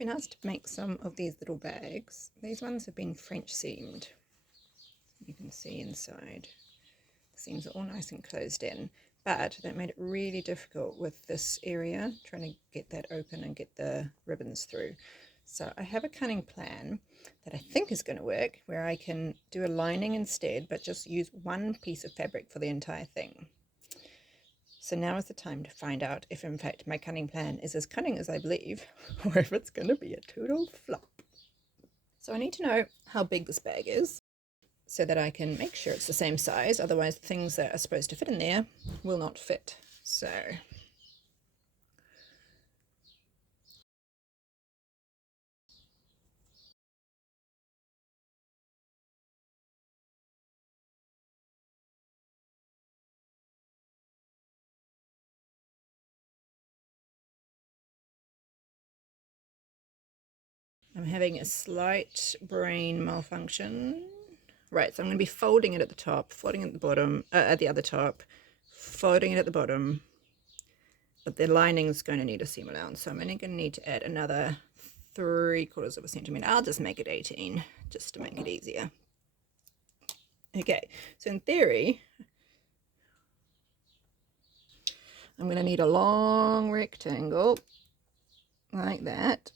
been asked to make some of these little bags. These ones have been French seamed. You can see inside. The seams are all nice and closed in, but that made it really difficult with this area, trying to get that open and get the ribbons through. So I have a cunning plan that I think is going to work, where I can do a lining instead, but just use one piece of fabric for the entire thing. So now is the time to find out if in fact my cunning plan is as cunning as I believe, or if it's going to be a total flop. So I need to know how big this bag is, so that I can make sure it's the same size, otherwise the things that are supposed to fit in there will not fit. So I'm having a slight brain malfunction. Right, so I'm going to be folding it at the top, folding it at the bottom, at the other top, folding it at the bottom, but the lining is going to need a seam allowance, so I'm only going to need to add another 3/4 of a centimetre. I'll just make it 18, just to make it easier. Okay, so in theory, I'm going to need a long rectangle like that.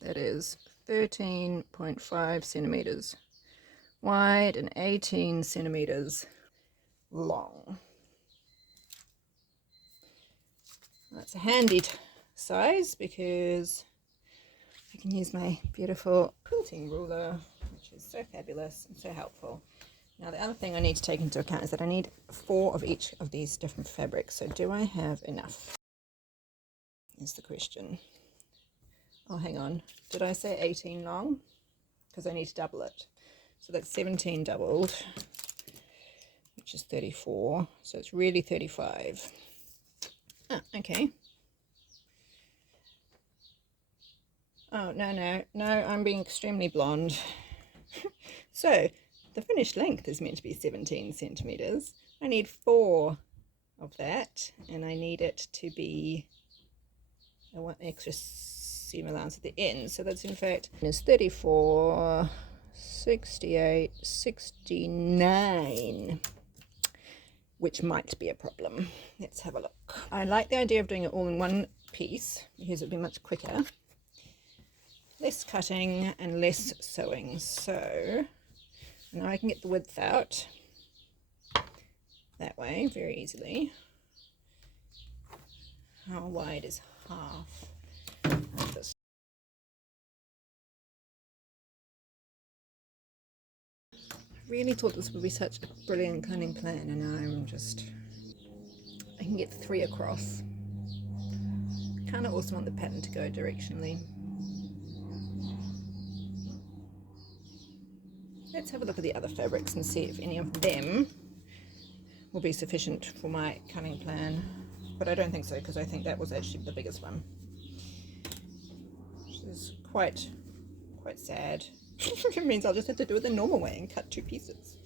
That is 13.5 centimeters wide and 18 centimeters long. That's a handy size because I can use my beautiful quilting ruler, which is so fabulous and so helpful. Now the other thing I need to take into account is that I need 4 of each of these different fabrics. So do I have enough? Is the question. Oh, hang on. Did I say 18 long? Because I need to double it. So that's 17 doubled, which is 34. So it's really 35. Ah, okay. Oh, no, I'm being extremely blonde. So the finished length is meant to be 17 centimeters. I need 4 of that, and I need it to be, I want extra seam allowance at the end. So that's in fact is 34, 68, 69, which might be a problem. Let's have a look. I like the idea of doing it all in one piece because it'll be much quicker. Less cutting and less sewing. So now I can get the width out that way very easily. How wide is half of this? I really thought this would be such a brilliant cunning plan, and I can get 3 across. Kind of also want the pattern to go directionally. Let's have a look at the other fabrics and see if any of them will be sufficient for my cunning plan. But I don't think so, because I think that was actually the biggest one. Which is quite sad. It means I'll just have to do it the normal way and cut 2 pieces.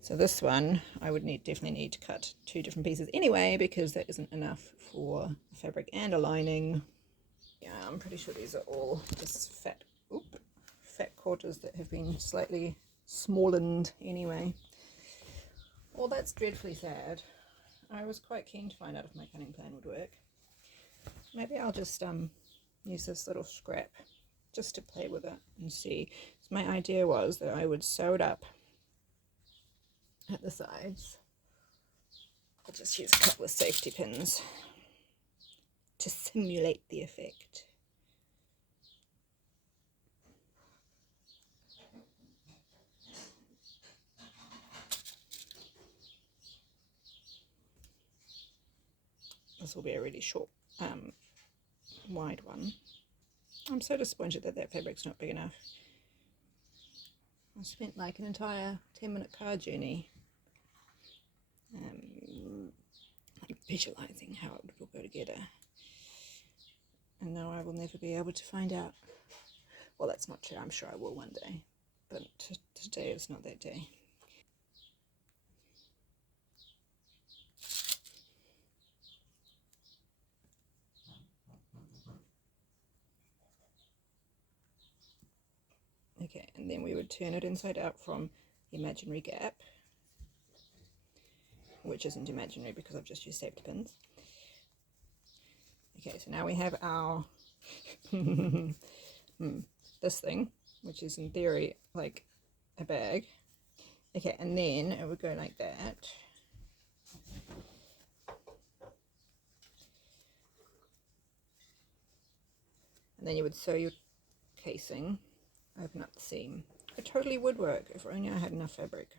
So this one I would definitely need to cut 2 different pieces anyway, because that isn't enough for a fabric and a lining. Yeah, I'm pretty sure these are all just fat quarters that have been slightly smallened anyway. Well, that's dreadfully sad. I was quite keen to find out if my cunning plan would work. Maybe I'll just use this little scrap just to play with it and see. So my idea was that I would sew it up at the sides. I'll just use a couple of safety pins to simulate the effect. This will be a really short, wide one. I'm so disappointed that that fabric's not big enough. I spent like an entire 10-minute car journey like visualizing how it will go together, and now I will never be able to find out. Well, that's not true. I'm sure I will one day, but today is not that day. would turn it inside out from the imaginary gap, which isn't imaginary because I've just used safety pins. Okay, so now we have our this thing, which is in theory like a bag. Okay, and then it would go like that. And then you would sew your casing, open up the seam. It totally would work if only I had enough fabric.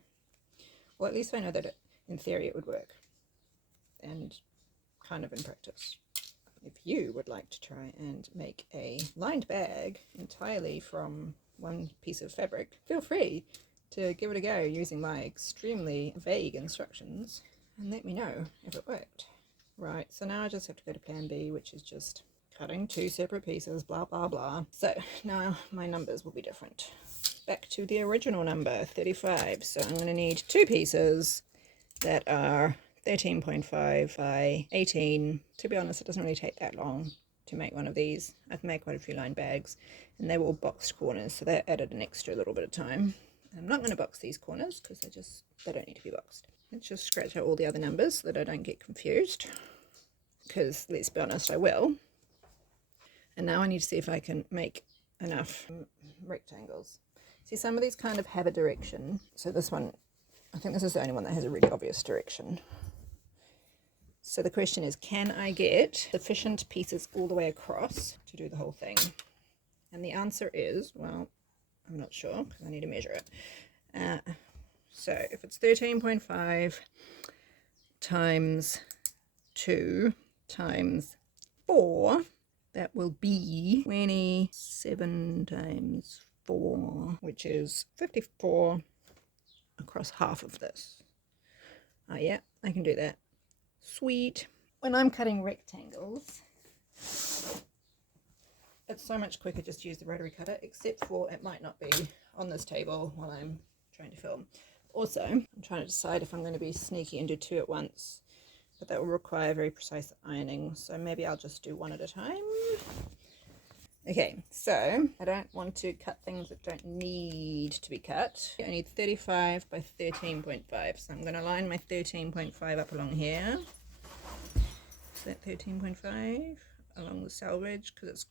Well, at least I know that in theory it would work, and kind of in practice. If you would like to try and make a lined bag entirely from one piece of fabric, feel free to give it a go using my extremely vague instructions and let me know if it worked. Right, so now I just have to go to plan B, which is just cutting 2 separate pieces, blah blah blah. So now my numbers will be different. Back to the original number, 35. So I'm going to need 2 pieces that are 13.5 by 18. To be honest, it doesn't really take that long to make one of these. I've made quite a few lined bags, and they were all boxed corners, so that added an extra little bit of time. I'm not going to box these corners because they don't need to be boxed. Let's just scratch out all the other numbers so that I don't get confused, because let's be honest, I will. And now I need to see if I can make enough rectangles. See, some of these kind of have a direction. So this one, I think this is the only one that has a really obvious direction. So the question is, can I get sufficient pieces all the way across to do the whole thing? And the answer is, well, I'm not sure because I need to measure it. So if it's 13.5 times 2 times 4, that will be 27 times 4, which is 54 across half of this. Oh yeah, I can do that. Sweet. When I'm cutting rectangles, it's so much quicker just to use the rotary cutter, except for it might not be on this table while I'm trying to film. Also, I'm trying to decide if I'm going to be sneaky and do 2 at once, but that will require very precise ironing, so maybe I'll just do 1 at a time. Okay, so I don't want to cut things that don't need to be cut. I need 35 by 13.5, so I'm going to line my 13.5 up along here. Is that 13.5? Along the selvage, because it's...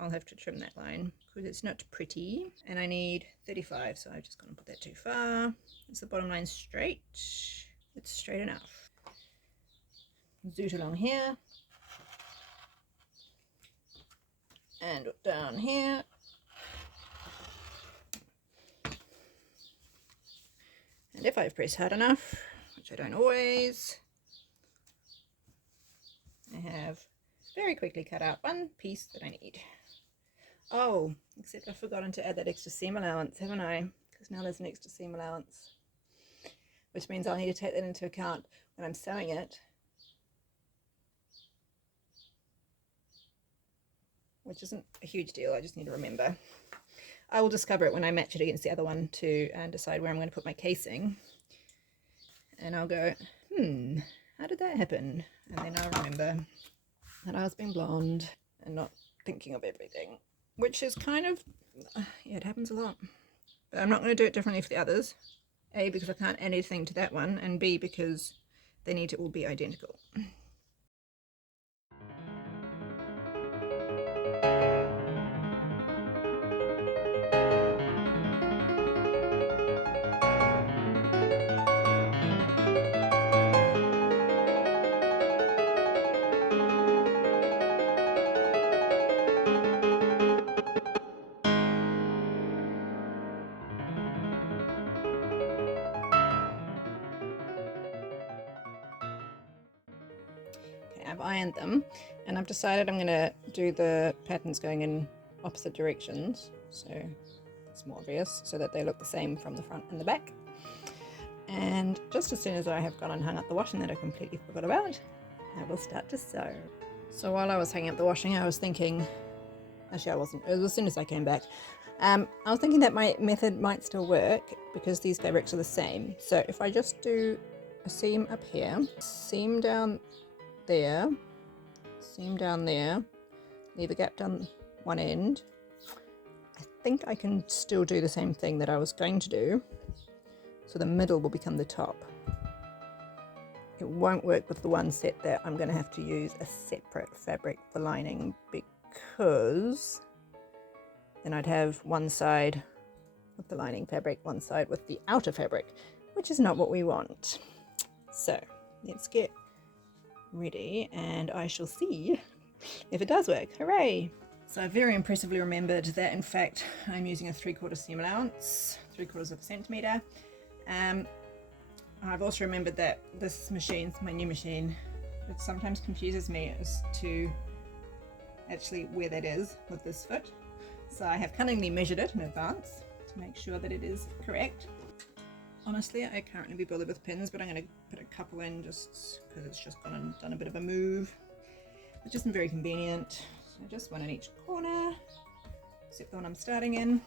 I'll have to trim that line because it's not pretty. And I need 35, so I'm just going to put that too far. Is the bottom line straight? It's straight enough. Zoot along here. And down here. And if I've pressed hard enough, which I don't always, I have very quickly cut out one piece that I need. Oh, except I've forgotten to add that extra seam allowance, haven't I? Because now there's an extra seam allowance, which means I'll need to take that into account when I'm sewing it, which isn't a huge deal. I just need to remember. I will discover it when I match it against the other one to decide where I'm going to put my casing, and I'll go, how did that happen? And then I'll remember that I was being blonde and not thinking of everything, which is kind of, yeah, it happens a lot. But I'm not going to do it differently for the others. A, because I can't add anything to that one, and B, because they need to all be identical. I've ironed them, and I've decided I'm going to do the patterns going in opposite directions, so it's more obvious, so that they look the same from the front and the back. And just as soon as I have gone and hung up the washing that I completely forgot about, I will start to sew. So while I was hanging up the washing, I was thinking, actually I wasn't, it was as soon as I came back, I was thinking that my method might still work because these fabrics are the same. So if I just do a seam up here, seam down there, seam down there, leave a gap down one end. I think I can still do the same thing that I was going to do. So the middle will become the top. It won't work with the one set that I'm going to have to use a separate fabric for lining, because then I'd have one side with the lining fabric, one side with the outer fabric, which is not what we want. So let's get ready and I shall see if it does work. Hooray! So I very impressively remembered that in fact I'm using a 3/4 seam allowance, 3/4 of a centimetre. I've also remembered that this machine, my new machine, it sometimes confuses me as to actually where that is with this foot. So I have cunningly measured it in advance to make sure that it is correct. Honestly, I can't really be bothered with pins, but I'm going to put a couple in just because it's just gone and done a bit of a move. It's just very convenient. So just one in each corner, except the one I'm starting in.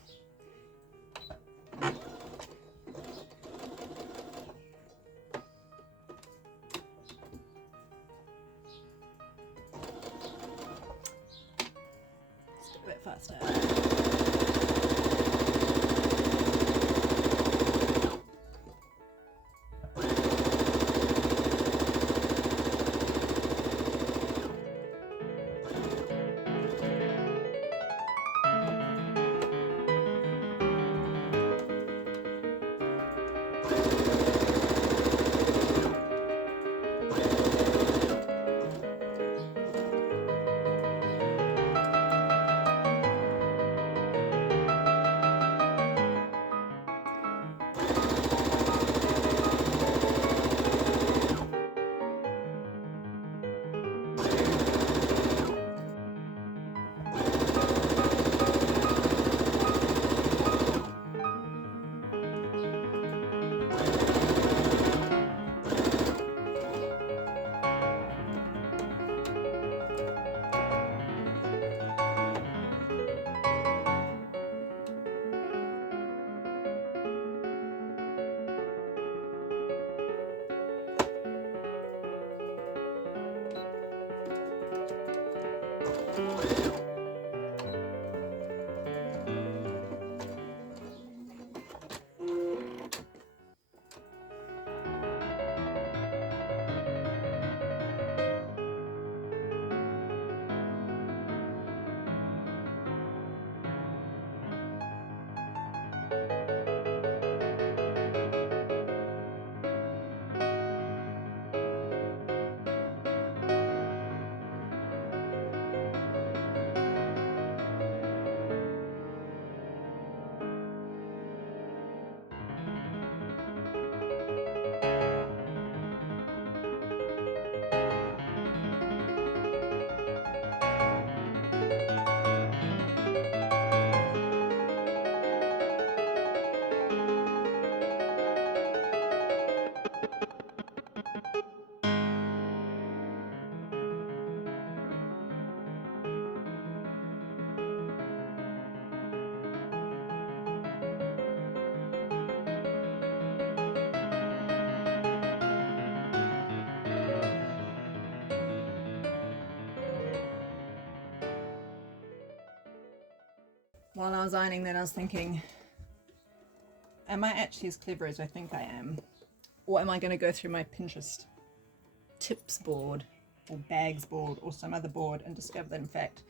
Just a bit faster. While I was ironing that, I was thinking, am I actually as clever as I think I am? Or am I going to go through my Pinterest tips board or bags board or some other board and discover that in fact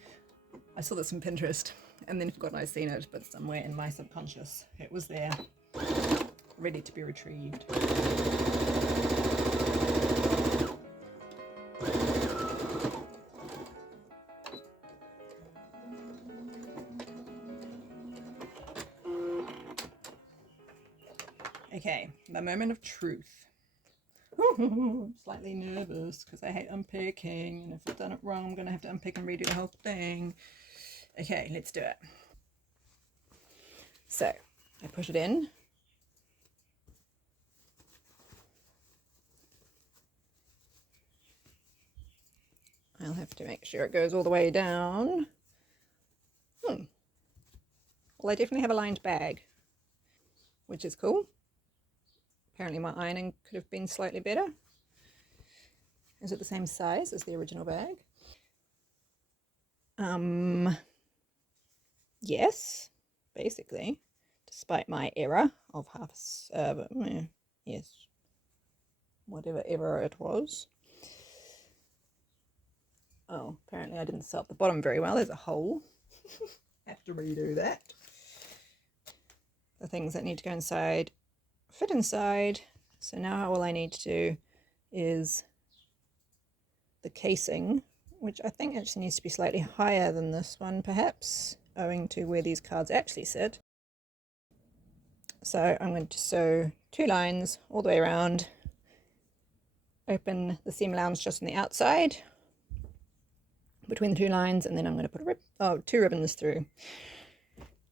I saw this on Pinterest and then forgotten I'd seen it, but somewhere in my subconscious it was there, ready to be retrieved. Okay, the moment of truth. I'm slightly nervous because I hate unpicking, and if I've done it wrong, I'm going to have to unpick and redo the whole thing. Okay, let's do it. So, I put it in. I'll have to make sure it goes all the way down. Well, I definitely have a lined bag, which is cool. Apparently my ironing could have been slightly better. Is it the same size as the original bag? Yes. basically, despite my error of half yes, whatever error it was. Oh, apparently I didn't sew up the bottom very well. There's a hole. Have to redo that. The things that need to go inside fit inside. So now all I need to do is the casing, which I think actually needs to be slightly higher than this one, perhaps, owing to where these cards actually sit. So I'm going to sew 2 lines all the way around, open the seam allowance just on the outside between the 2 lines, and then I'm going to put 2 ribbons through.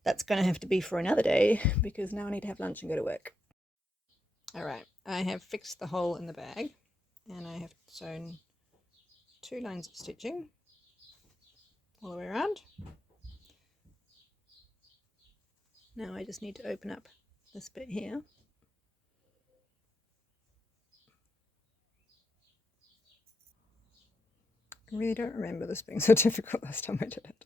That's going to have to be for another day because now I need to have lunch and go to work. Alright, I have fixed the hole in the bag and I have sewn 2 lines of stitching all the way around. Now I just need to open up this bit here. I really don't remember this being so difficult last time I did it.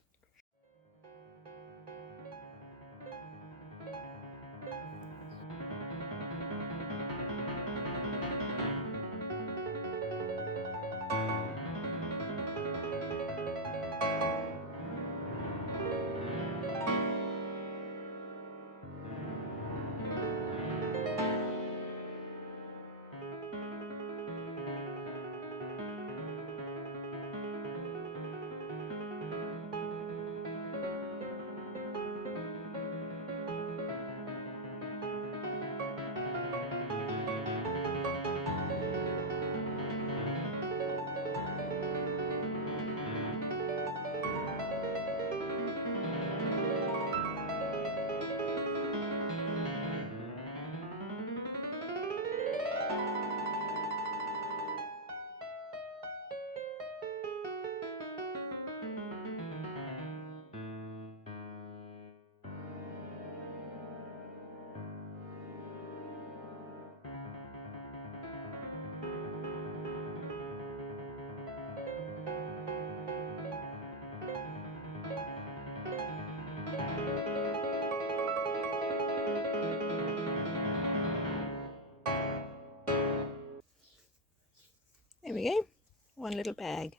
There we go, one little bag.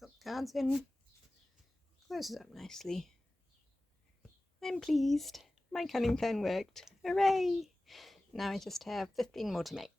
Got the cards in, closes up nicely. I'm pleased. My cunning plan worked. Hooray! Now I just have 15 more to make.